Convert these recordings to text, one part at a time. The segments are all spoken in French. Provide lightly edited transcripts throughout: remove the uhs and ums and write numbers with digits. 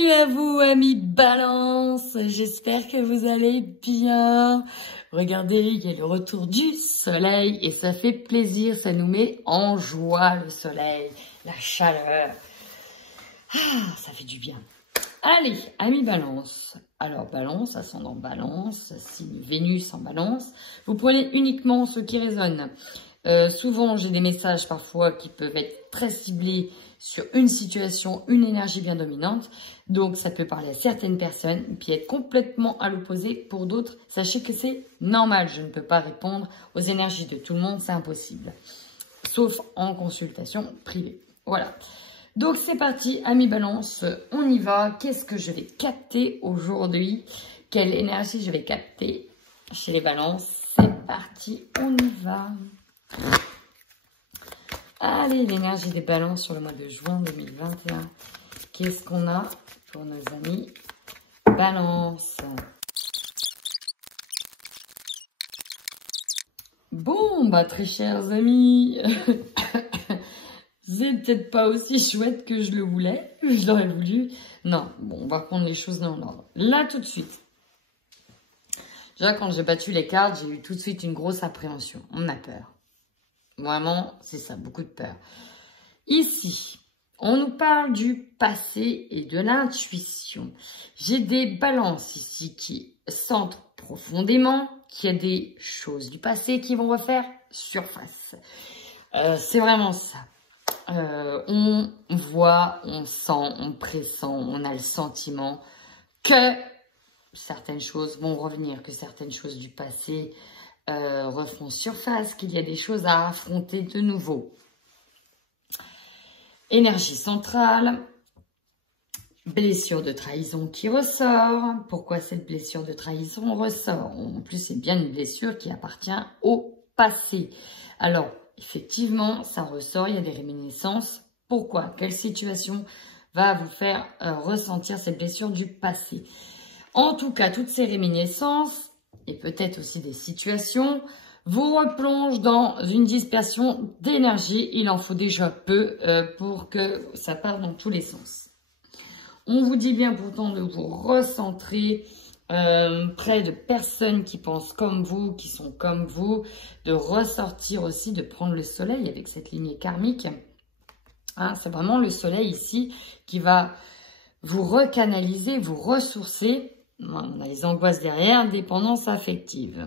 Bienvenue à vous, amis Balance. J'espère que vous allez bien. Regardez, il y a le retour du soleil et ça fait plaisir. Ça nous met en joie, le soleil, la chaleur. Ah, ça fait du bien. Allez, amis Balance. Alors, Balance, ascendant Balance, signe Vénus en Balance. Vous prenez uniquement ce qui résonne. Souvent, j'ai des messages parfois qui peuvent être très ciblés sur une situation, une énergie bien dominante. Donc, ça peut parler à certaines personnes, puis être complètement à l'opposé pour d'autres. Sachez que c'est normal. Je ne peux pas répondre aux énergies de tout le monde, c'est impossible. Sauf en consultation privée. Voilà. Donc, c'est parti, amis Balance, on y va. Qu'est-ce que je vais capter aujourd'hui? Quelle énergie je vais capter chez les Balances? C'est parti, on y va. Allez, l'énergie des Balances sur le mois de juin 2021. Qu'est-ce qu'on a pour nos amis Balance? Bon, bah très chers amis, c'est peut-être pas aussi chouette que je le voulais, je l'aurais voulu. Non, bon, on va prendre les choses dans l'ordre. Là, tout de suite. Déjà, quand j'ai battu les cartes, j'ai eu tout de suite une grosse appréhension. On a peur. Vraiment, c'est ça, beaucoup de peur. Ici, on nous parle du passé et de l'intuition. J'ai des Balances ici qui sentent profondément qu'il y a des choses du passé qui vont refaire surface. C'est vraiment ça. On voit, on sent, on pressent, on a le sentiment que certaines choses vont revenir, que certaines choses du passé refont surface, qu'il y a des choses à affronter de nouveau. Énergie centrale, blessure de trahison qui ressort. Pourquoi cette blessure de trahison ressort? En plus, c'est bien une blessure qui appartient au passé. Alors, effectivement, ça ressort, il y a des réminiscences. Pourquoi? Quelle situation va vous faire ressentir cette blessure du passé? En tout cas, toutes ces réminiscences, et peut-être aussi des situations, vous replongent dans une dispersion d'énergie. Il en faut déjà peu pour que ça parte dans tous les sens. On vous dit bien pourtant de vous recentrer près de personnes qui pensent comme vous, qui sont comme vous, de ressortir aussi, de prendre le soleil avec cette lignée karmique. Hein, c'est vraiment le soleil ici qui va vous recanaliser, vous ressourcer. On a les angoisses derrière, dépendance affective.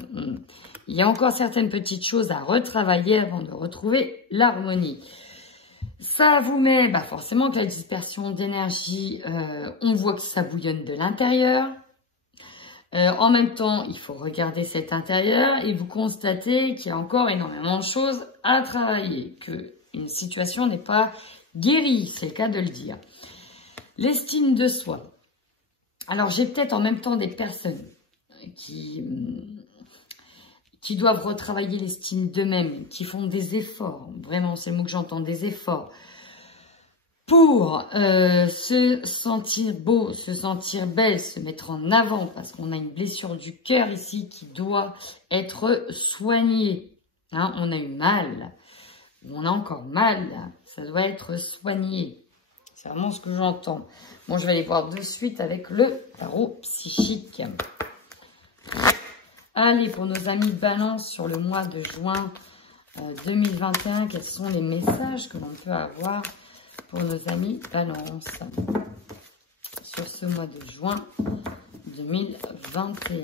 Il y a encore certaines petites choses à retravailler avant de retrouver l'harmonie. Ça vous met forcément que la dispersion d'énergie, on voit que ça bouillonne de l'intérieur. En même temps, il faut regarder cet intérieur et vous constatez qu'il y a encore énormément de choses à travailler, qu'une situation n'est pas guérie, c'est le cas de le dire. L'estime de soi. Alors, j'ai peut-être en même temps des personnes qui doivent retravailler l'estime d'eux-mêmes, qui font des efforts, vraiment, c'est le mot que j'entends, des efforts, pour se sentir beau, se sentir belle, se mettre en avant, parce qu'on a une blessure du cœur ici qui doit être soignée. Hein, on a eu mal, on a encore mal, ça doit être soigné. C'est vraiment ce que j'entends. Bon, je vais aller voir de suite avec le tarot psychique. Allez, pour nos amis Balance sur le mois de juin 2021, quels sont les messages que l'on peut avoir pour nos amis Balance sur ce mois de juin 2021.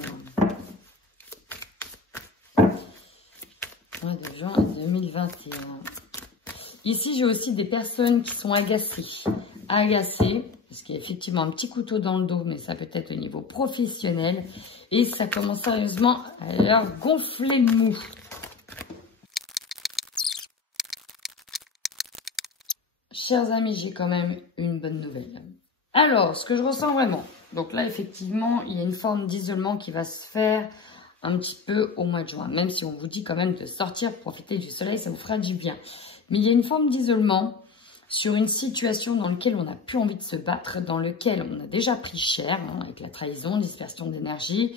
Mois de juin 2021. Ici, j'ai aussi des personnes qui sont agacées. Agacées, parce qu'il y a effectivement un petit couteau dans le dos, mais ça peut être au niveau professionnel. Et ça commence sérieusement à leur gonfler le mou. Chers amis, j'ai quand même une bonne nouvelle. Alors, ce que je ressens vraiment, donc là, effectivement, il y a une forme d'isolement qui va se faire un petit peu au mois de juin. Même si on vous dit quand même de sortir, profiter du soleil, ça vous fera du bien. Mais il y a une forme d'isolement sur une situation dans laquelle on n'a plus envie de se battre, dans laquelle on a déjà pris cher, hein, avec la trahison, dispersion d'énergie.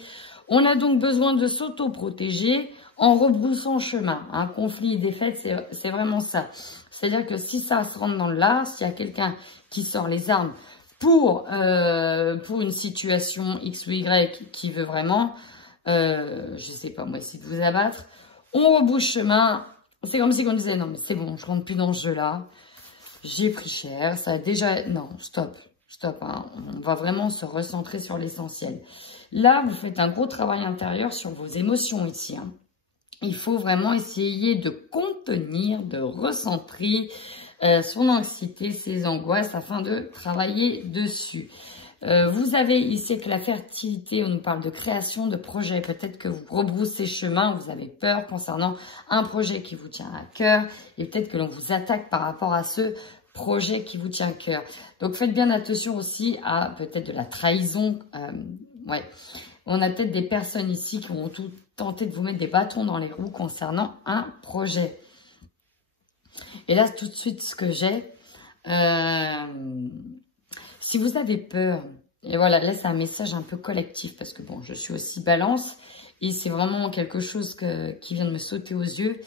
On a donc besoin de s'auto-protéger en rebroussant chemin. Un conflit et défaite, c'est vraiment ça. C'est-à-dire que si ça se rentre dans le lard, s'il y a quelqu'un qui sort les armes pour une situation X ou Y qui veut vraiment, je sais pas moi, essayer de vous abattre, on rebouche chemin. C'est comme si on disait, non mais c'est bon, je rentre plus dans ce jeu-là. J'ai pris cher, ça a déjà... Non, stop, hein. On va vraiment se recentrer sur l'essentiel. Là, vous faites un gros travail intérieur sur vos émotions ici, hein. Il faut vraiment essayer de contenir, de recentrer son anxiété, ses angoisses afin de travailler dessus. Vous avez ici que la fertilité, on nous parle de création de projets. Peut-être que vous rebroussez chemin, vous avez peur concernant un projet qui vous tient à cœur. Et peut-être que l'on vous attaque par rapport à ce projet qui vous tient à cœur. Donc faites bien attention aussi à peut-être de la trahison. Ouais. On a peut-être des personnes ici qui ont tout tenté de vous mettre des bâtons dans les roues concernant un projet. Et là, tout de suite, ce que j'ai, si vous avez peur, et voilà, là, c'est un message un peu collectif, parce que bon, je suis aussi balance, et c'est vraiment quelque chose qui vient de me sauter aux yeux.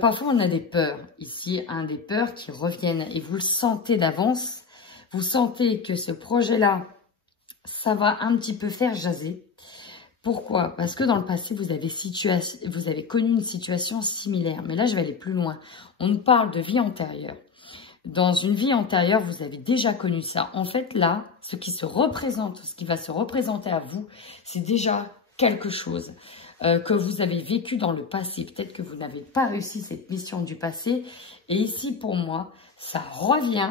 Parfois, on a des peurs, ici, des peurs qui reviennent, et vous le sentez d'avance, vous sentez que ce projet-là, ça va un petit peu faire jaser. Pourquoi? Parce que dans le passé, vous avez connu une situation similaire. Mais là, je vais aller plus loin. On nous parle de vie antérieure. Dans une vie antérieure, vous avez déjà connu ça. En fait, là, ce qui va se représenter à vous, c'est déjà quelque chose que vous avez vécu dans le passé. Peut-être que vous n'avez pas réussi cette mission du passé. Et ici, pour moi, ça revient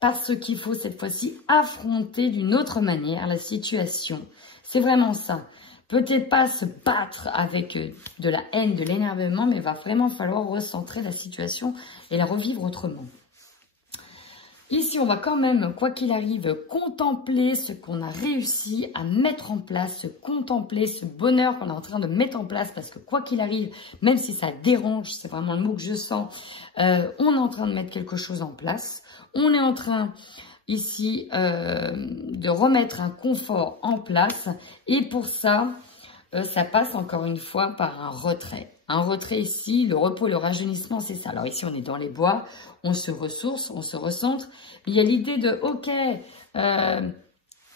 parce qu'il faut cette fois-ci affronter d'une autre manière la situation. C'est vraiment ça. Peut-être pas se battre avec de la haine, de l'énervement, mais il va vraiment falloir recentrer la situation et la revivre autrement. Ici, on va quand même, quoi qu'il arrive, contempler ce qu'on a réussi à mettre en place, contempler ce bonheur qu'on est en train de mettre en place, parce que quoi qu'il arrive, même si ça dérange, c'est vraiment le mot que je sens, on est en train de mettre quelque chose en place. On est en train... ici, de remettre un confort en place. Et pour ça, ça passe encore une fois par un retrait. Un retrait ici, le repos, le rajeunissement, c'est ça. Alors ici, on est dans les bois, on se ressource, on se recentre. Il y a l'idée de, ok,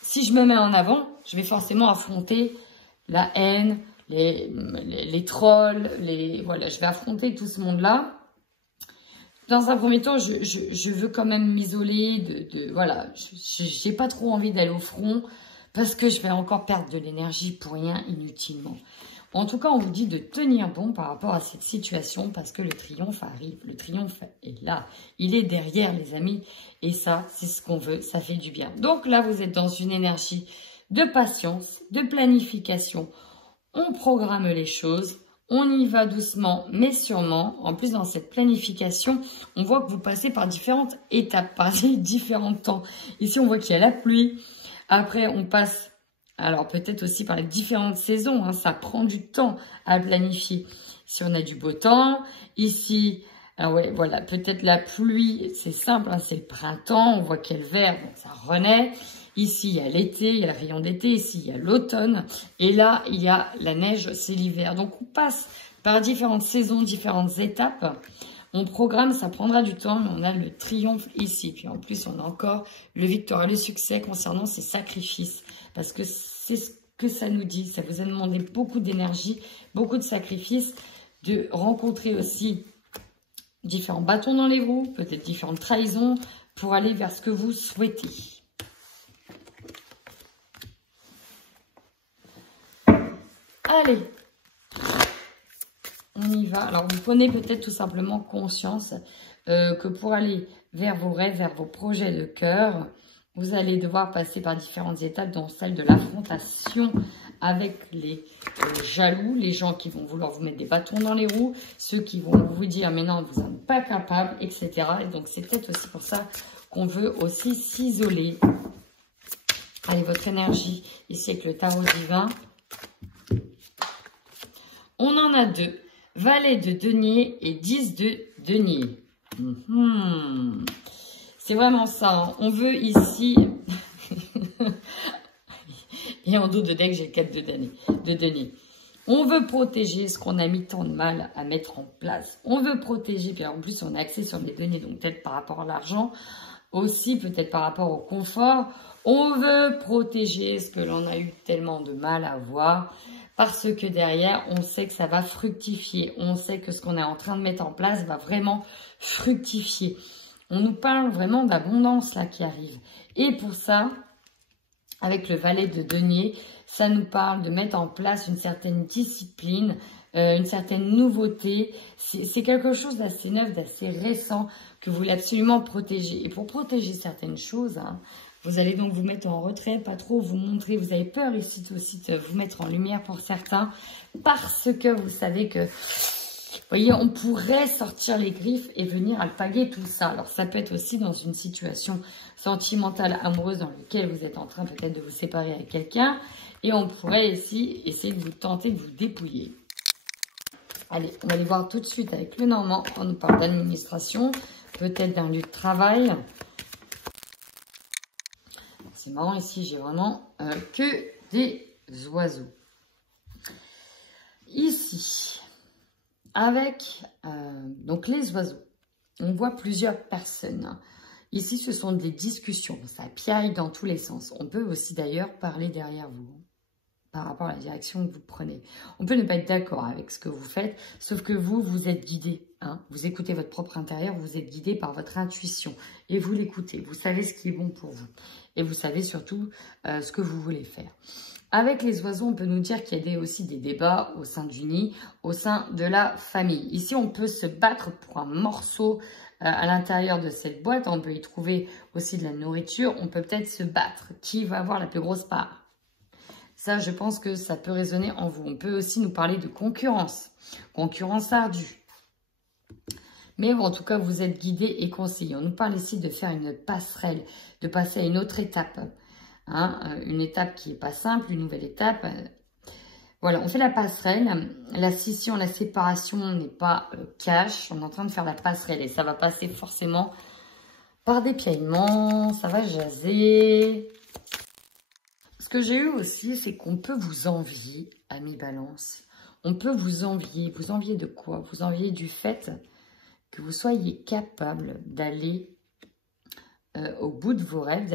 si je me mets en avant, je vais forcément affronter la haine, les trolls, voilà, je vais affronter tout ce monde-là. Dans un premier temps, je veux quand même m'isoler, voilà, j'ai pas trop envie d'aller au front parce que je vais encore perdre de l'énergie pour rien, inutilement. En tout cas, on vous dit de tenir bon par rapport à cette situation parce que le triomphe arrive, le triomphe est là, il est derrière les amis et ça, c'est ce qu'on veut, ça fait du bien. Donc là, vous êtes dans une énergie de patience, de planification, on programme les choses. On y va doucement, mais sûrement. En plus, dans cette planification, on voit que vous passez par différentes étapes, par différents temps. Ici, on voit qu'il y a la pluie. Après, on passe, alors peut-être aussi par les différentes saisons. Hein, ça prend du temps à planifier. Ici, on a du beau temps. Ici, ah ouais, voilà, peut-être la pluie, c'est simple, hein, c'est le printemps. On voit qu'il y a le vert, donc ça renaît. Ici, il y a l'été, il y a le rayon d'été. Ici, il y a l'automne. Et là, il y a la neige, c'est l'hiver. Donc, on passe par différentes saisons, différentes étapes. On programme, ça prendra du temps, mais on a le triomphe ici. Puis en plus, on a encore le victoire, le succès concernant ces sacrifices. Parce que c'est ce que ça nous dit. Ça vous a demandé beaucoup d'énergie, beaucoup de sacrifices, de rencontrer aussi différents bâtons dans les roues, peut-être différentes trahisons, pour aller vers ce que vous souhaitez. Allez, on y va. Alors, vous prenez peut-être tout simplement conscience que pour aller vers vos rêves, vers vos projets de cœur, vous allez devoir passer par différentes étapes, dont celle de l'affrontation avec les jaloux, les gens qui vont vouloir vous mettre des bâtons dans les roues, ceux qui vont vous dire « mais non, vous n'êtes pas capable », etc. Et donc, c'est peut-être aussi pour ça qu'on veut aussi s'isoler. Allez, votre énergie, ici avec le tarot divin. On en a deux. Valet de denier et 10 de denier. C'est vraiment ça. Hein. On veut ici... Et en dos de deck, j'ai 4 de denier. On veut protéger ce qu'on a mis tant de mal à mettre en place. On veut protéger, puis en plus, on a axé sur les deniers, donc peut-être par rapport à l'argent. aussi peut-être par rapport au confort. On veut protéger ce que l'on a eu tellement de mal à voir parce que derrière, on sait que ça va fructifier. On sait que ce qu'on est en train de mettre en place va vraiment fructifier. On nous parle vraiment d'abondance là qui arrive. Et pour ça, avec le valet de denier, ça nous parle de mettre en place une certaine discipline, une certaine nouveauté. C'est quelque chose d'assez neuf, d'assez récent que vous voulez absolument protéger. Et pour protéger certaines choses, hein, vous allez donc vous mettre en retrait, pas trop vous montrer. Vous avez peur ici aussi de vous mettre en lumière pour certains parce que vous savez que, vous voyez, on pourrait sortir les griffes et venir alpaguer tout ça. Alors, ça peut être aussi dans une situation sentimentale, amoureuse dans laquelle vous êtes en train peut-être de vous séparer avec quelqu'un. Et on pourrait ici essayer de vous tenter de vous dépouiller. Allez, on va aller voir tout de suite avec le Normand. On nous parle d'administration, peut-être d'un lieu de travail. C'est marrant, ici, j'ai vraiment que des oiseaux. Ici, avec donc les oiseaux, on voit plusieurs personnes. Ici, ce sont des discussions. Ça piaille dans tous les sens. On peut aussi d'ailleurs parler derrière vous, par rapport à la direction que vous prenez. On peut ne pas être d'accord avec ce que vous faites, sauf que vous, vous êtes guidé. Hein. Vous écoutez votre propre intérieur, vous êtes guidé par votre intuition. Et vous l'écoutez. Vous savez ce qui est bon pour vous. Et vous savez surtout ce que vous voulez faire. Avec les oiseaux, on peut nous dire qu'il y a aussi des débats au sein du nid, au sein de la famille. Ici, on peut se battre pour un morceau à l'intérieur de cette boîte. On peut y trouver aussi de la nourriture. On peut peut-être se battre. Qui va avoir la plus grosse part? Ça, je pense que ça peut résonner en vous. On peut aussi nous parler de concurrence. Concurrence ardue. Mais en tout cas, vous êtes guidé et conseillé. On nous parle ici de faire une passerelle, de passer à une autre étape. Hein, une étape qui n'est pas simple, une nouvelle étape. Voilà, on fait la passerelle. La scission, la séparation n'est pas cash. On est en train de faire la passerelle et ça va passer forcément par des piaillements. Ça va jaser. Ce que j'ai eu aussi, c'est qu'on peut vous envier, amis Balance. On peut vous envier. Vous envier de quoi? Vous envier du fait que vous soyez capable d'aller au bout de vos rêves,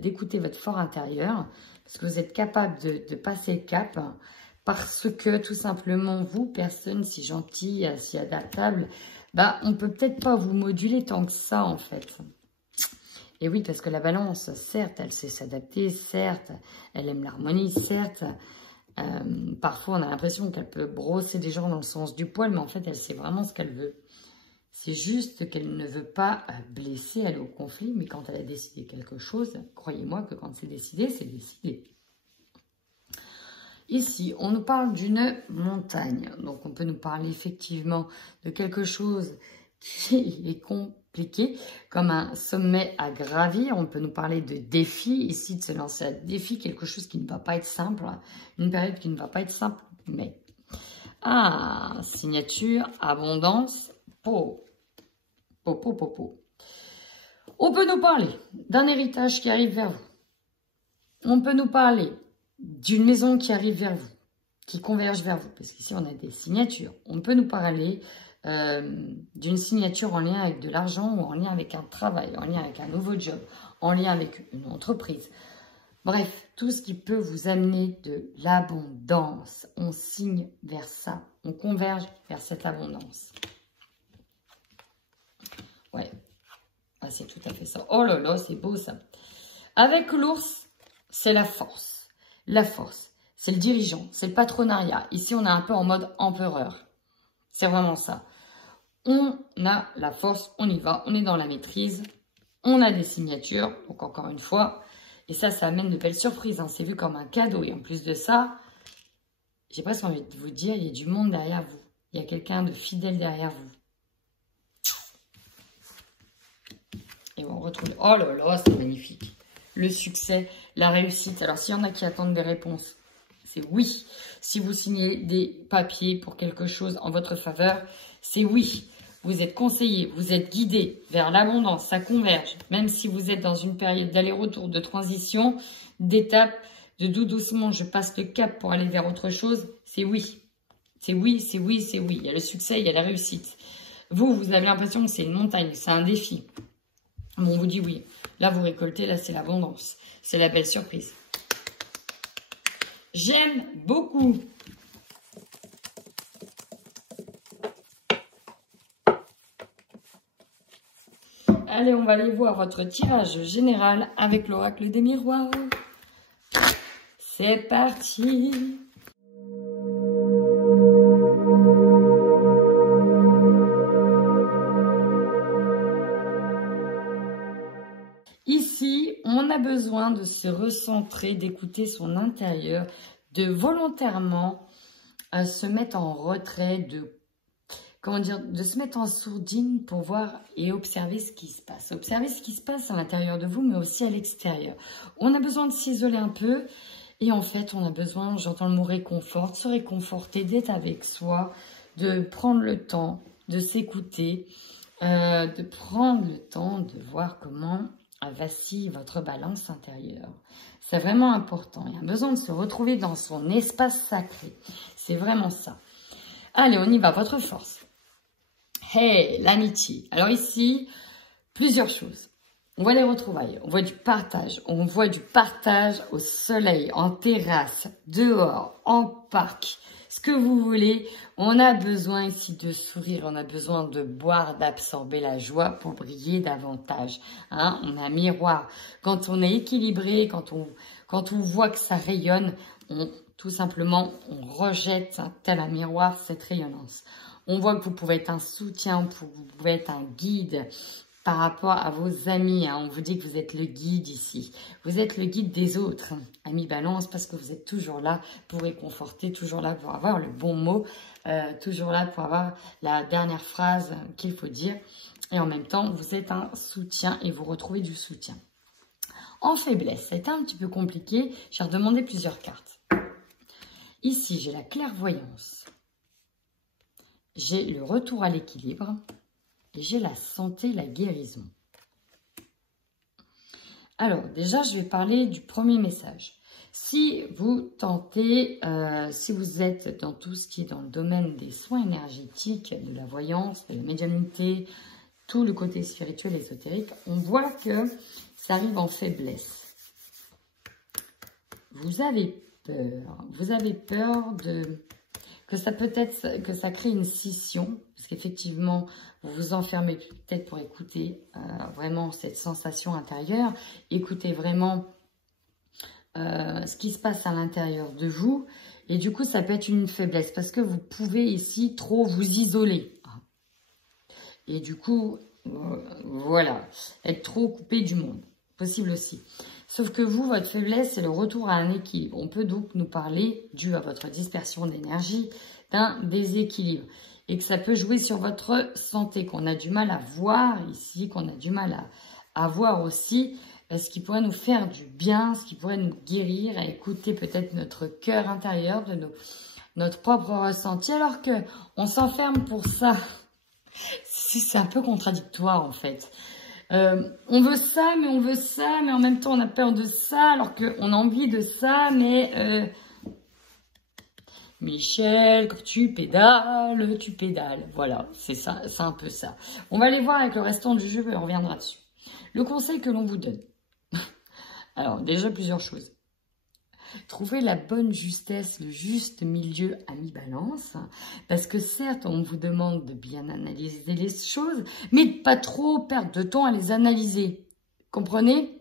d'écouter votre fort intérieur, parce que vous êtes capable de passer le cap, parce que tout simplement, vous, personne si gentille, si adaptable, bah, on peut peut-être pas vous moduler tant que ça, en fait. Et oui, parce que la balance, certes, elle sait s'adapter, certes, elle aime l'harmonie, certes, parfois on a l'impression qu'elle peut brosser des gens dans le sens du poil, mais en fait, elle sait vraiment ce qu'elle veut. C'est juste qu'elle ne veut pas blesser, aller au conflit, mais quand elle a décidé quelque chose, croyez-moi que quand c'est décidé, c'est décidé. Ici, on nous parle d'une montagne. Donc, on peut nous parler effectivement de quelque chose qui est compliqué, comme un sommet à gravir. On peut nous parler de défis, ici, de se lancer à défi, quelque chose qui ne va pas être simple, une période qui ne va pas être simple, mais... Ah, signature, abondance, po. On peut nous parler d'un héritage qui arrive vers vous. On peut nous parler d'une maison qui arrive vers vous, qui converge vers vous, parce qu'ici on a des signatures. On peut nous parler d'une signature en lien avec de l'argent ou en lien avec un travail, en lien avec un nouveau job, en lien avec une entreprise. Bref, tout ce qui peut vous amener de l'abondance. On signe vers ça, on converge vers cette abondance. Ouais, ah, c'est tout à fait ça. Oh là là, c'est beau ça. Avec l'ours, c'est la force. La force, c'est le dirigeant, c'est le patronariat. Ici, on est un peu en mode empereur. C'est vraiment ça. On a la force, on y va, on est dans la maîtrise. On a des signatures, donc encore une fois. Et ça amène de belles surprises. Hein. C'est vu comme un cadeau. Et en plus de ça, j'ai presque envie de vous dire, il y a du monde derrière vous. Il y a quelqu'un de fidèle derrière vous. Et on retrouve... Oh là là, c'est magnifique. Le succès, la réussite. Alors, s'il y en a qui attendent des réponses, c'est oui. Si vous signez des papiers pour quelque chose en votre faveur, c'est oui. Vous êtes conseillé, vous êtes guidé vers l'abondance, ça converge. Même si vous êtes dans une période d'aller-retour, de transition, d'étape, de tout doucement, je passe le cap pour aller vers autre chose, c'est oui. C'est oui, c'est oui, c'est oui. Il y a le succès, il y a la réussite. Vous avez l'impression que c'est une montagne, c'est un défi. Bon, on vous dit oui. Là, vous récoltez, là, c'est l'abondance. C'est la belle surprise. J'aime beaucoup. Allez, on va aller voir votre tirage général avec l'oracle des miroirs. C'est parti. Ici, on a besoin de se recentrer, d'écouter son intérieur, de volontairement se mettre en retrait, de se mettre en sourdine pour voir et observer ce qui se passe. Observer ce qui se passe à l'intérieur de vous, mais aussi à l'extérieur. On a besoin de s'isoler un peu et en fait, on a besoin, j'entends le mot réconfort, de se réconforter, d'être avec soi, de prendre le temps de s'écouter, de prendre le temps de voir comment vacille votre balance intérieure. C'est vraiment important. Il y a besoin de se retrouver dans son espace sacré. C'est vraiment ça. Allez, on y va, votre force. Hey, l'amitié. Alors ici, plusieurs choses. On voit les retrouvailles, on voit du partage. On voit du partage au soleil, en terrasse, dehors, en parc. Ce que vous voulez. On a besoin ici de sourire, on a besoin de boire, d'absorber la joie pour briller davantage. Hein, on a un miroir. Quand on est équilibré, quand on voit que ça rayonne, tout simplement, on rejette tel un miroir cette rayonnance. On voit que vous pouvez être un soutien, vous pouvez être un guide par rapport à vos amis. Hein. On vous dit que vous êtes le guide ici. Vous êtes le guide des autres, amis balance, parce que vous êtes toujours là pour réconforter, toujours là pour avoir le bon mot, toujours là pour avoir la dernière phrase qu'il faut dire. Et en même temps, vous êtes un soutien et vous retrouvez du soutien. En faiblesse, ça a été un petit peu compliqué. J'ai redemandé plusieurs cartes. Ici, j'ai la clairvoyance. J'ai le retour à l'équilibre et j'ai la santé, la guérison. Alors, déjà, je vais parler du premier message. Si vous tentez, si vous êtes dans tout ce qui est dans le domaine des soins énergétiques, de la voyance, de la médiumnité, tout le côté spirituel, ésotérique, on voit que ça arrive en faiblesse. Vous avez peur que ça crée une scission, parce qu'effectivement, vous vous enfermez peut-être pour écouter vraiment cette sensation intérieure, écoutez vraiment ce qui se passe à l'intérieur de vous, et du coup, ça peut être une faiblesse, parce que vous pouvez ici trop vous isoler. Et du coup, voilà, être trop coupé du monde, possible aussi. Sauf que vous, votre faiblesse, c'est le retour à un équilibre. On peut donc nous parler, dû à votre dispersion d'énergie, d'un déséquilibre. Et que ça peut jouer sur votre santé, qu'on a du mal à voir ici, qu'on a du mal à voir aussi, ce qui pourrait nous faire du bien, ce qui pourrait nous guérir, à écouter peut-être notre cœur intérieur, notre propre ressenti, alors qu'on s'enferme pour ça. C'est un peu contradictoire en fait. On veut ça, mais en même temps on a peur de ça, alors qu'on a envie de ça, mais Michel, quand tu pédales, tu pédales. Voilà, c'est ça, c'est un peu ça. On va aller voir avec le restant du jeu et on reviendra dessus. Le conseil que l'on vous donne. Alors, déjà plusieurs choses. Trouvez la bonne justesse, le juste milieu à mi-balance. Parce que certes, on vous demande de bien analyser les choses, mais de pas trop perdre de temps à les analyser. Comprenez?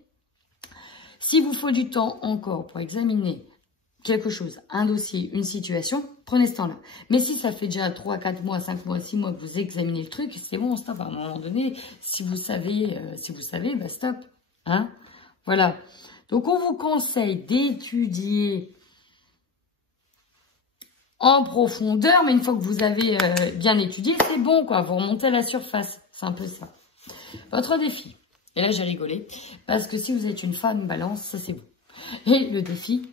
S'il vous faut du temps encore pour examiner quelque chose, un dossier, une situation, prenez ce temps-là. Mais si ça fait déjà 3, 4 mois, 5 mois, 6 mois que vous examinez le truc, c'est bon, stop. À un moment donné, si vous savez, bah stop. Hein? Voilà. Donc, on vous conseille d'étudier en profondeur, mais une fois que vous avez bien étudié, c'est bon, quoi. Vous remontez à la surface. C'est un peu ça. Votre défi. Et là, j'ai rigolé. Parce que si vous êtes une femme balance, ça, c'est vous. Et le défi,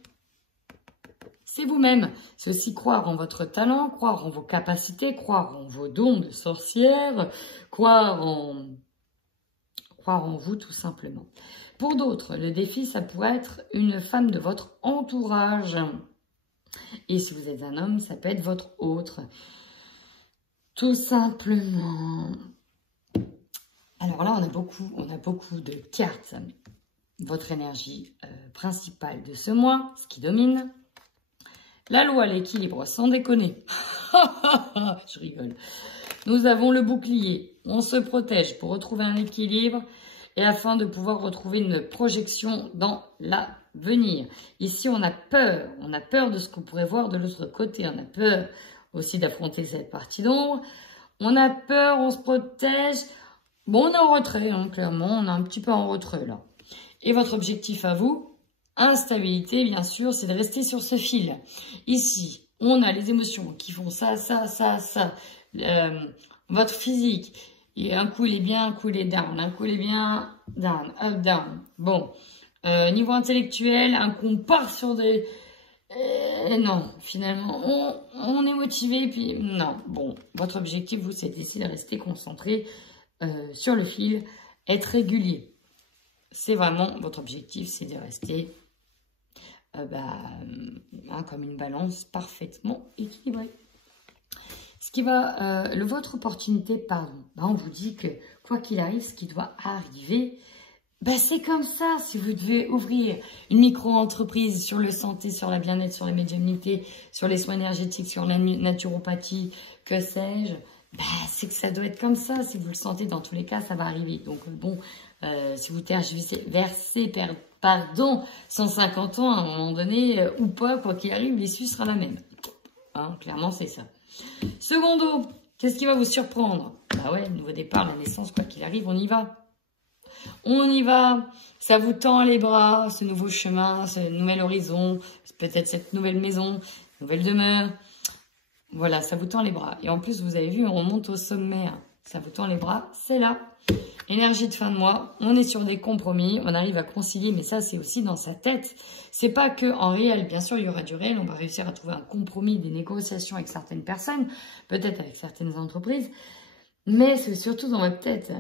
c'est vous-même. C'est aussi croire en votre talent, croire en vos capacités, croire en vos dons de sorcière, croire en vous, tout simplement. Pour d'autres, le défi, ça pourrait être une femme de votre entourage. Et si vous êtes un homme, ça peut être votre autre. Tout simplement. Alors là, on a beaucoup de cartes. Votre énergie principale de ce mois, ce qui domine. La loi, l'équilibre, sans déconner. Je rigole. Nous avons le bouclier. On se protège pour retrouver un équilibre et afin de pouvoir retrouver une projection dans l'avenir. Ici, on a peur. On a peur de ce qu'on pourrait voir de l'autre côté. On a peur aussi d'affronter cette partie d'ombre. On a peur, on se protège. Bon, on est en retrait, hein, clairement. On est un petit peu en retrait, là. Et votre objectif à vous, instabilité, bien sûr, c'est de rester sur ce fil. Ici, on a les émotions qui font ça. Votre physique, et un coup il est bien, un coup il est down, un coup il est bien, down, up, down. Bon, niveau intellectuel, un coup on part sur des... non, finalement, on est motivé, puis non. Bon, votre objectif, vous, c'est d'essayer de rester concentré sur le fil, être régulier. C'est vraiment votre objectif, c'est de rester comme une balance parfaitement équilibrée. Ce qui va, votre opportunité, pardon, on vous dit que quoi qu'il arrive, ce qui doit arriver, c'est comme ça. Si vous devez ouvrir une micro-entreprise sur le santé, sur la bien-être, sur la médiumnité, sur les soins énergétiques, sur la naturopathie, que sais-je, c'est que ça doit être comme ça. Si vous le sentez, dans tous les cas, ça va arriver. Donc bon, si vous versez, 150 ans à un moment donné, ou pas, quoi qu'il arrive, l'issue sera la même. Hein, clairement, c'est ça. Secondo, qu'est-ce qui va vous surprendre? Ouais, nouveau départ, la naissance, quoi qu'il arrive, on y va. On y va. Ça vous tend les bras, ce nouveau chemin, ce nouvel horizon, peut-être cette nouvelle maison, nouvelle demeure. Voilà, ça vous tend les bras. Et en plus, vous avez vu, on monte au sommet. Ça vous tend les bras, c'est là. Énergie de fin de mois, on est sur des compromis, on arrive à concilier, mais ça, c'est aussi dans sa tête. C'est pas que en réel, bien sûr, il y aura du réel, on va réussir à trouver un compromis, des négociations avec certaines personnes, peut-être avec certaines entreprises, mais c'est surtout dans votre tête.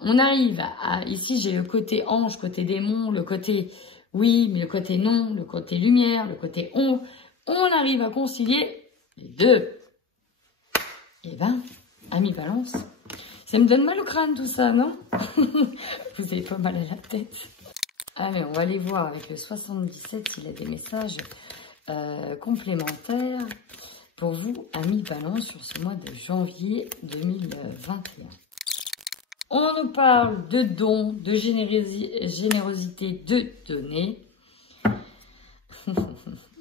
On arrive ici, j'ai le côté ange, côté démon, le côté oui, mais le côté non, le côté lumière, le côté on arrive à concilier les deux. Et amis balance. Ça me donne mal au crâne tout ça, non? Vous avez pas mal à la tête. Allez, on va aller voir avec le 77 s'il a des messages complémentaires pour vous, amis balance, sur ce mois de janvier 2021. On nous parle de dons, de générosité, de donner.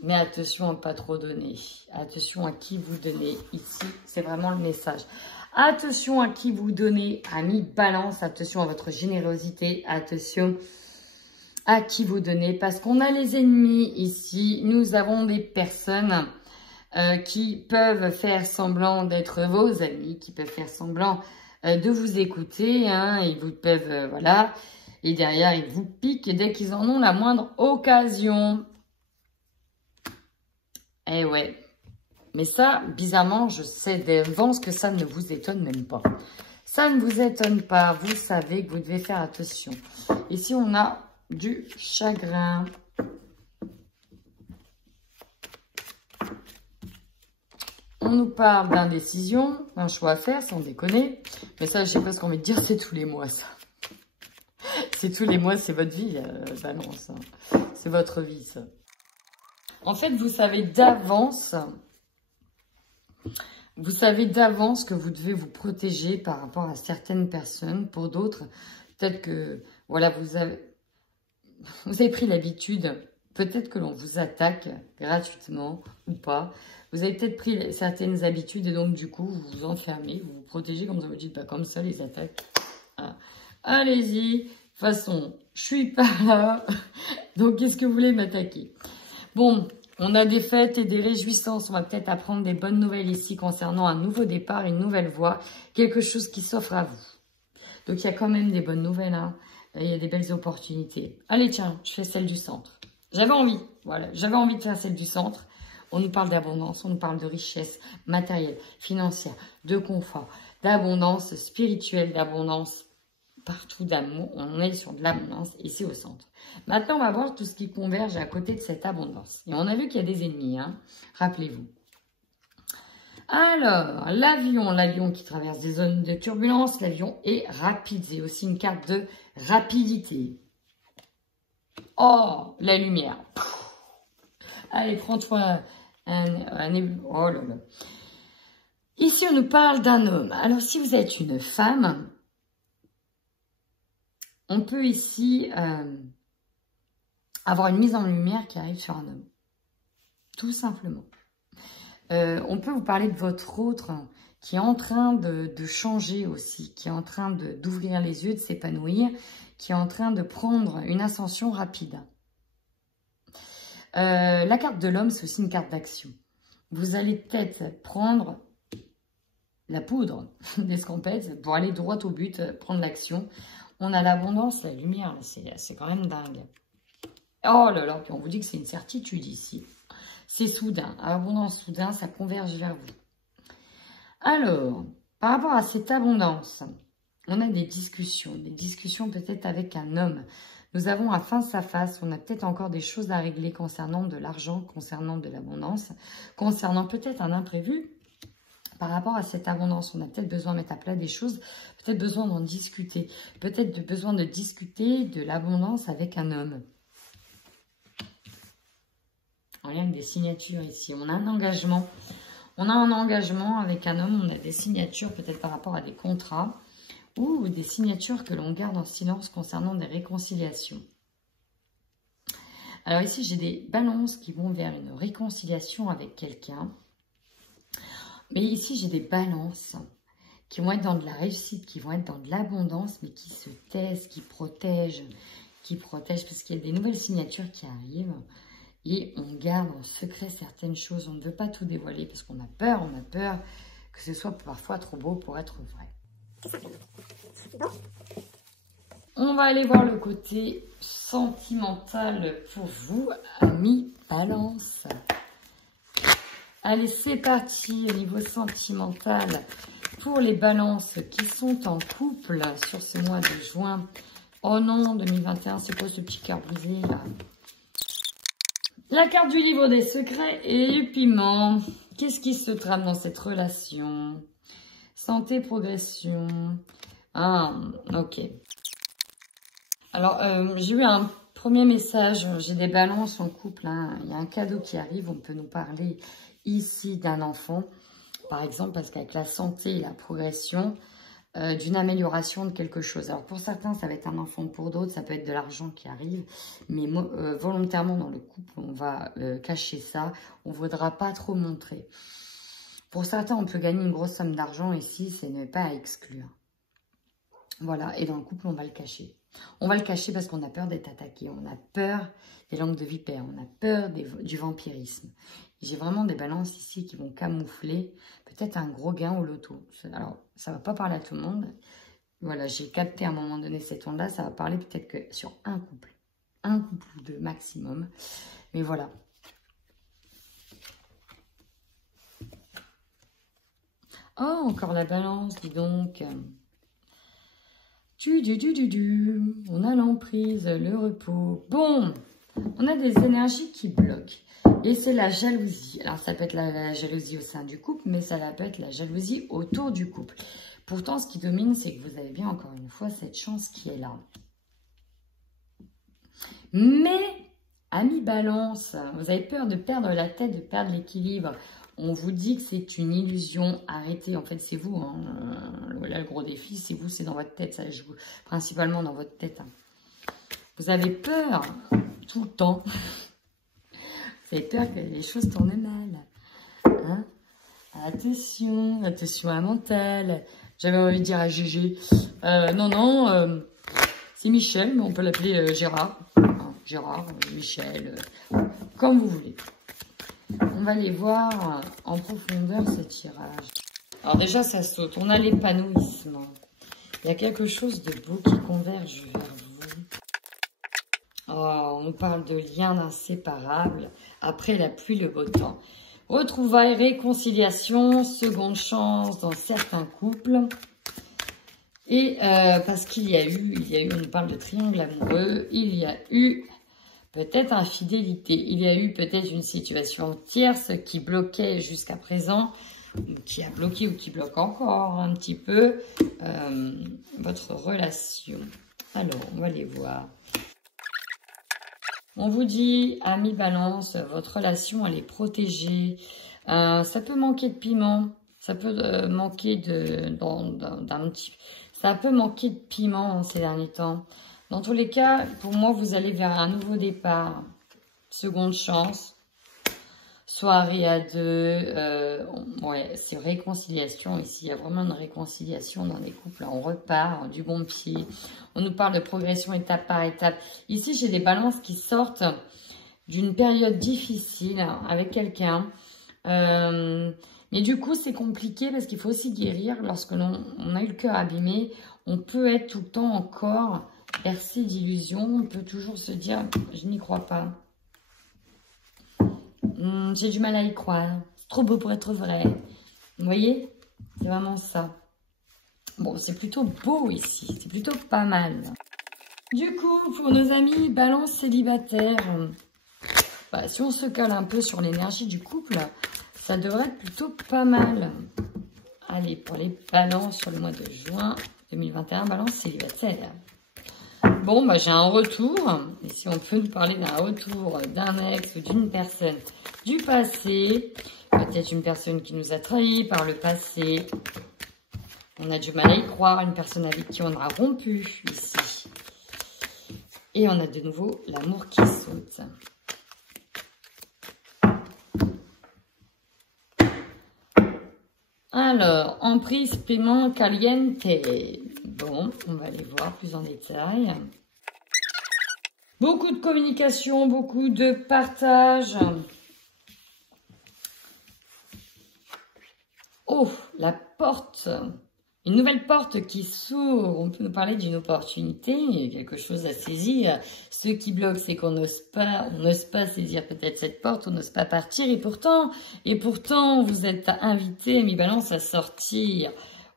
Mais attention à ne pas trop donner. Attention à qui vous donnez. Ici, c'est vraiment le message. Attention à qui vous donnez, amis balance, attention à votre générosité, attention à qui vous donnez, parce qu'on a les ennemis ici, nous avons des personnes qui peuvent faire semblant d'être vos amis, qui peuvent faire semblant de vous écouter, hein, ils vous peuvent, voilà, et derrière ils vous piquent dès qu'ils en ont la moindre occasion. Eh ouais. Mais ça, bizarrement, je sais d'avance que ça ne vous étonne même pas. Ça ne vous étonne pas. Vous savez que vous devez faire attention. Ici, on a du chagrin. On nous parle d'indécision, d'un choix à faire, sans déconner. Mais ça, je sais pas ce qu'on va dire, c'est tous les mois, ça. C'est tous les mois, c'est votre vie, balance. Hein. C'est votre vie, ça. En fait, vous savez d'avance... Vous savez d'avance que vous devez vous protéger par rapport à certaines personnes. Pour d'autres, peut-être que voilà, vous avez pris l'habitude, peut-être que l'on vous attaque gratuitement ou pas. Vous avez peut-être pris certaines habitudes et donc du coup, vous vous enfermez, vous vous protégez comme ça, vous dites, comme ça, les attaques. Hein. Allez-y, de toute façon, je suis pas là, donc qu'est-ce que vous voulez m'attaquer? Bon... On a des fêtes et des réjouissances. On va peut-être apprendre des bonnes nouvelles ici concernant un nouveau départ, une nouvelle voie, quelque chose qui s'offre à vous. Donc, il y a quand même des bonnes nouvelles. Hein. Il y a des belles opportunités. Allez, tiens, je fais celle du centre. J'avais envie, voilà, j'avais envie de faire celle du centre. On nous parle d'abondance, on nous parle de richesse matérielle, financière, de confort, d'abondance spirituelle, d'abondance partout, d'amour. On est sur de l'abondance ici au centre. Maintenant, on va voir tout ce qui converge à côté de cette abondance. Et on a vu qu'il y a des ennemis, hein, rappelez-vous. Alors, l'avion qui traverse des zones de turbulence, l'avion est rapide. C'est aussi une carte de rapidité. Oh, la lumière. Allez, prends-toi oh là là. Ici, on nous parle d'un homme. Alors, si vous êtes une femme, on peut ici avoir une mise en lumière qui arrive sur un homme. Tout simplement. On peut vous parler de votre autre qui est en train de changer aussi, qui est en train d'ouvrir les yeux, de s'épanouir, qui est en train de prendre une ascension rapide. La carte de l'homme, c'est aussi une carte d'action. Vous allez peut-être prendre la poudre d'escampette pour aller droit au but, prendre l'action. On a l'abondance, la lumière, c'est quand même dingue. Oh là là, puis on vous dit que c'est une certitude ici. C'est soudain, abondance soudain, ça converge vers vous. Alors, par rapport à cette abondance, on a des discussions peut-être avec un homme. Nous avons un face à face, on a peut-être encore des choses à régler concernant de l'argent, concernant de l'abondance, concernant peut-être un imprévu. Par rapport à cette abondance, on a peut-être besoin de mettre à plat des choses, peut-être besoin d'en discuter, peut-être besoin de discuter de l'abondance avec un homme. Rien que des signatures ici. On a un engagement. On a un engagement avec un homme. On a des signatures peut-être par rapport à des contrats ou des signatures que l'on garde en silence concernant des réconciliations. Alors ici, j'ai des balances qui vont vers une réconciliation avec quelqu'un. Mais ici, j'ai des balances qui vont être dans de la réussite, qui vont être dans de l'abondance, mais qui se taisent, qui protègent, parce qu'il y a des nouvelles signatures qui arrivent. Et on garde en secret certaines choses. On ne veut pas tout dévoiler parce qu'on a peur que ce soit parfois trop beau pour être vrai. On va aller voir le côté sentimental pour vous, amis Balance. Allez, c'est parti au niveau sentimental pour les Balances qui sont en couple sur ce mois de juin. Oh non, 2021, c'est quoi ce petit cœur brisé là? La carte du livre des secrets et du piment. Qu'est-ce qui se trame dans cette relation? Santé, progression. Ah, ok. Alors, j'ai eu un premier message. J'ai des balances en couple. Hein. Il y a un cadeau qui arrive. On peut nous parler ici d'un enfant. Par exemple, parce qu'avec la santé et la progression, d'une amélioration de quelque chose. Alors pour certains, ça va être un enfant, pour d'autres, ça peut être de l'argent qui arrive, mais volontairement dans le couple, on va cacher ça, on ne voudra pas trop montrer. Pour certains, on peut gagner une grosse somme d'argent ici, c'est ne pas à exclure. Voilà, et dans le couple, on va le cacher. On va le cacher parce qu'on a peur d'être attaqué, on a peur des langues de vipère, on a peur du vampirisme. J'ai vraiment des balances ici qui vont camoufler peut-être un gros gain au loto. Alors, ça ne va pas parler à tout le monde. Voilà, j'ai capté à un moment donné cette onde-là. Ça va parler peut-être que sur un couple ou deux maximum. Mais voilà. Oh, encore la balance, dis donc. On a l'emprise, le repos. Bon, on a des énergies qui bloquent. Et c'est la jalousie. Alors, ça peut être la jalousie au sein du couple, mais ça peut être la jalousie autour du couple. Pourtant, ce qui domine, c'est que vous avez bien, encore une fois, cette chance qui est là. Mais, amis Balance, vous avez peur de perdre la tête, de perdre l'équilibre. On vous dit que c'est une illusion. Arrêtez, en fait, c'est vous. Hein. Voilà le gros défi, c'est vous, c'est dans votre tête. Ça joue principalement dans votre tête. Hein. Vous avez peur tout le temps. Vous avez peur que les choses tournent mal. Hein? Attention, attention à mental. J'avais envie de dire à Gégé. Non, c'est Michel, mais on peut l'appeler Gérard. Hein, Gérard, Michel, comme vous voulez. On va aller voir en profondeur ce tirage. Alors déjà, ça saute. On a l'épanouissement. Il y a quelque chose de beau qui converge vers vous. Oh, on parle de liens inséparables. Après la pluie, le beau temps. Retrouvailles, réconciliation, seconde chance dans certains couples. Et parce qu'il y a eu, on parle de triangle amoureux, il y a eu peut-être infidélité. Il y a eu peut-être une situation tierce qui bloquait jusqu'à présent, qui a bloqué ou qui bloque encore un petit peu votre relation. Alors, on va les voir. On vous dit, amis Balance, votre relation, elle est protégée. Ça peut manquer de piment. Ça peut manquer ça peut manquer de piment en ces derniers temps. Dans tous les cas, pour moi, vous allez vers un nouveau départ. Seconde chance. Soirée à deux. Ouais, c'est réconciliation ici. Il y a vraiment une réconciliation dans les couples. On repart du bon pied. On nous parle de progression étape par étape. Ici, j'ai des balances qui sortent d'une période difficile avec quelqu'un. Mais du coup, c'est compliqué parce qu'il faut aussi guérir. Lorsque l'on a eu le cœur abîmé, on peut être tout le temps encore bercé d'illusions. On peut toujours se dire, je n'y crois pas. J'ai du mal à y croire. C'est trop beau pour être vrai. Vous voyez? C'est vraiment ça. Bon, c'est plutôt beau ici. C'est plutôt pas mal. Du coup, pour nos amis Balance célibataires, bah, si on se cale un peu sur l'énergie du couple, ça devrait être plutôt pas mal. Allez, pour les balances sur le mois de juin 2021, balance célibataire. Bon, bah, j'ai un retour. Et si on peut nous parler d'un retour d'un ex ou d'une personne du passé, peut-être une personne qui nous a trahis par le passé. On a du mal à y croire, une personne avec qui on a rompu ici. Et on a de nouveau l'amour qui saute. Alors, emprise, paiement, caliente. Bon, on va les voir plus en détail. Beaucoup de communication, beaucoup de partage. Oh, la porte. Une nouvelle porte qui s'ouvre. On peut nous parler d'une opportunité, quelque chose à saisir. Ce qui bloque, c'est qu'on n'ose pas saisir peut-être cette porte, on n'ose pas partir. Et pourtant, vous êtes invité, amis Balance, à sortir.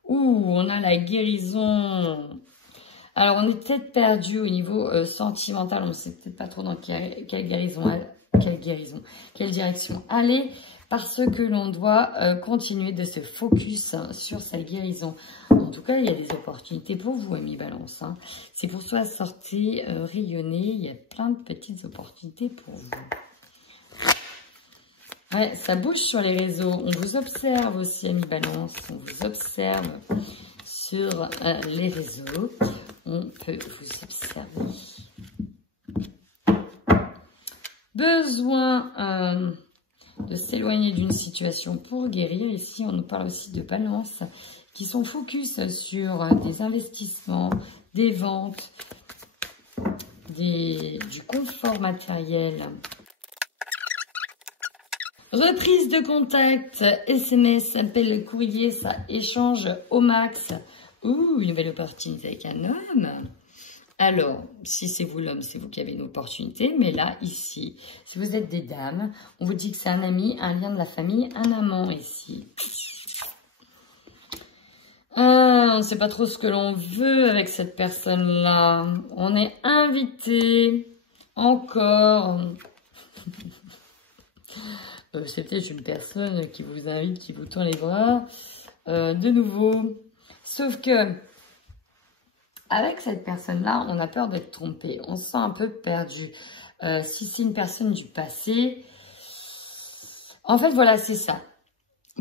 Ouh, on a la guérison. Alors, on est peut-être perdu au niveau sentimental. On ne sait peut-être pas trop dans quelle direction aller. Parce que l'on doit continuer de se focus sur sa guérison. En tout cas, il y a des opportunités pour vous, amis Balance. Hein. C'est pour ça sortir, rayonner. Il y a plein de petites opportunités pour vous. Ouais, ça bouge sur les réseaux. On vous observe aussi, amis Balance. On vous observe sur les réseaux. On peut vous observer. Besoin de s'éloigner d'une situation pour guérir. Ici, on nous parle aussi de Balance qui sont focus sur des investissements, des ventes, du confort matériel. Reprise de contact, SMS, appel, courrier, ça échange au max. Ouh, une nouvelle opportunité avec un homme. Alors, si c'est vous l'homme, c'est vous qui avez une opportunité. Mais là, ici, si vous êtes des dames, on vous dit que c'est un ami, un lien de la famille, un amant ici. On ne sait pas trop ce que l'on veut avec cette personne-là. On est invité encore. C'était une personne qui vous invite, qui vous tend les bras. De nouveau. Sauf que avec cette personne-là, on a peur d'être trompé. On se sent un peu perdu. Si c'est une personne du passé, en fait, voilà, c'est ça.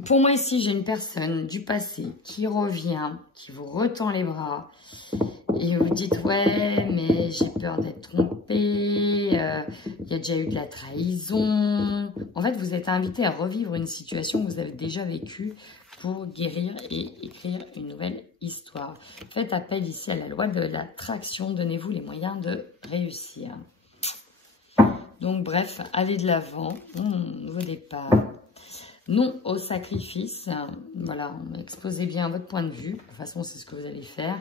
Pour moi, ici, j'ai une personne du passé qui revient, qui vous retend les bras. Et vous dites, ouais, mais j'ai peur d'être trompé. Il y a déjà eu de la trahison. En fait, vous êtes invité à revivre une situation que vous avez déjà vécue pour guérir et écrire une nouvelle histoire. Faites appel ici à la loi de l'attraction. Donnez-vous les moyens de réussir. Donc, bref, allez de l'avant. Nouveau départ. Non au sacrifice. Voilà, exposez bien votre point de vue. De toute façon, c'est ce que vous allez faire.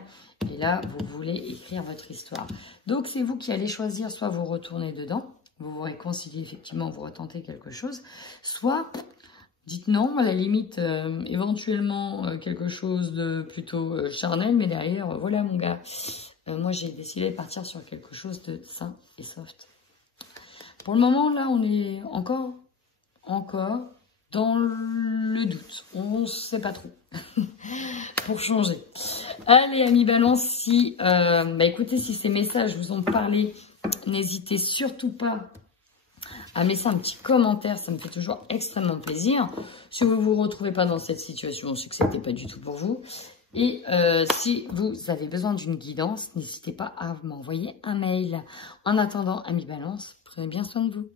Et là, vous voulez écrire votre histoire. Donc, c'est vous qui allez choisir. Soit vous retournez dedans. Vous vous réconciliez, effectivement, vous retentez quelque chose. Soit dites non, à la limite, éventuellement, quelque chose de plutôt charnel. Mais derrière, voilà, mon gars. Moi, j'ai décidé de partir sur quelque chose de sain et soft. Pour le moment, là, on est encore dans le doute. On ne sait pas trop pour changer. Allez, amis Balance, si, écoutez, si ces messages vous ont parlé, n'hésitez surtout pas à mettre un petit commentaire. Ça me fait toujours extrêmement plaisir. Si vous ne vous retrouvez pas dans cette situation, c'est que ce n'était pas du tout pour vous. Et si vous avez besoin d'une guidance, n'hésitez pas à m'envoyer un mail. En attendant, amis Balance, prenez bien soin de vous.